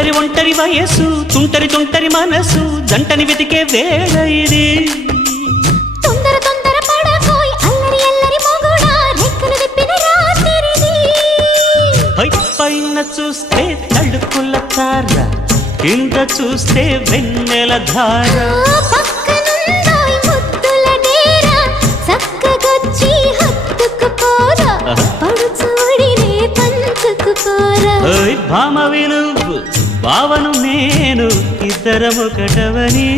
ఒంటరి ఒంటరి వయసు తుంటరి తుంటరి మనసు జంటని వెతికే వేళ ఇది తొందర తొందర పడకోయ్ అల్లరి అల్లరి మొగుడా రెక్కలు విప్పిన రాత్రిది పైన చూస్తే తడుకుల తార కింద చూస్తే వెన్నెల ధార పక్కనుందోయ్ ముద్దుల డేరా చక్కగొచ్చి హత్తుకుపోరా పడుచూడినే పంచుకుపోరా భామవి నువ్వు భావను నేను ఇద్దరము ఒకటవని